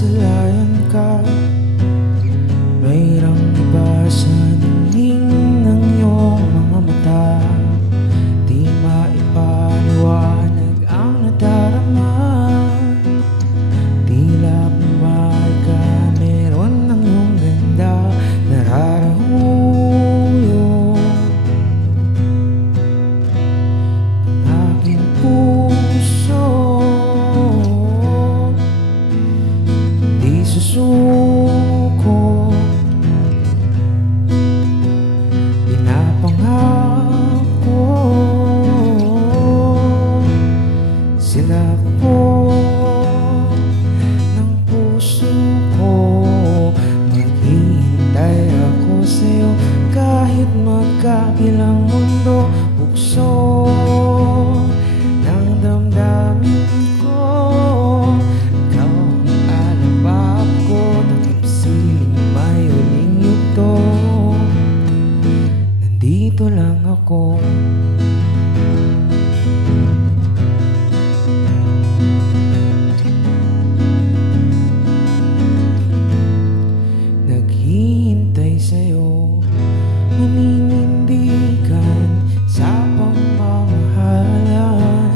kasalayan ka. Mayroong iba sa niling ng iyong mga mata? Di maipaliwanag ang nadarama. Tila bumay ka meron ng iyong ganda. Nararamdaman Nandito lang ako. Naghihintay sa'yo Maninindigan sa pagmamahalan.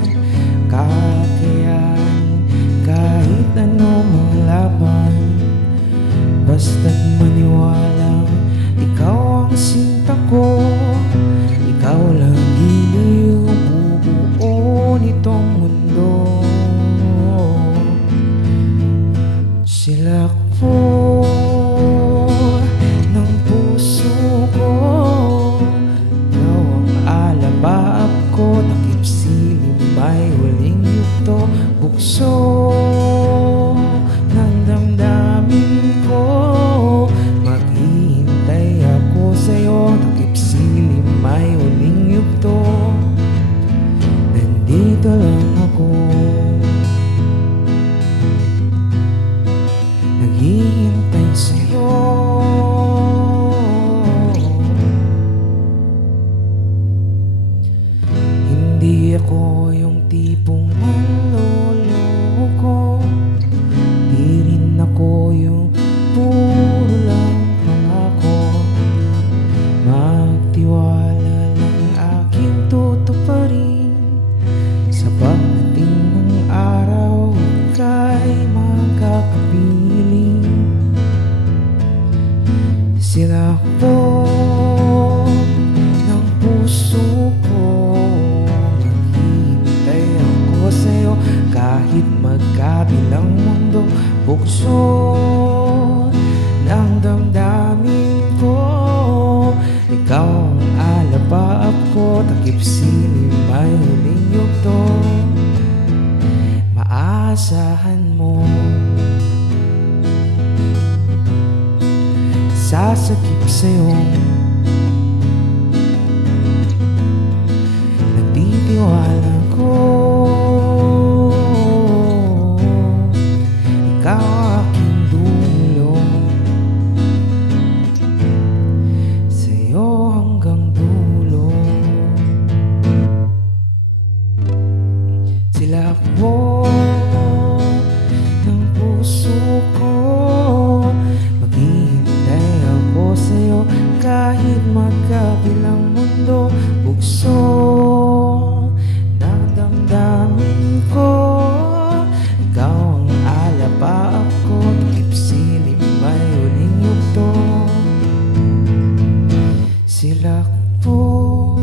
Kakayanin kahit ano mga laban. Basta't maniwalang ikaw ang sinta ko Ikaw lang giliw bubuo nitong mundo. Sila Hindi ako yung tipong manloloko. Di rin ako yung puro Bukso ng damdamin ko. Ikaw ang alabaap ko Takip silim may huling yugto. Maasahan mo. Sasakip sa'yo Sila po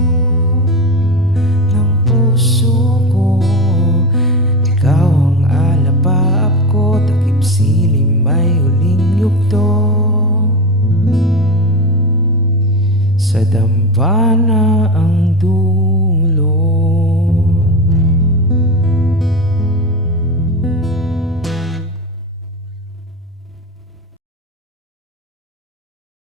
ng puso ko. Ikaw ang alabaap ko Takip silim may uling yugto. Sa dambana ang dulo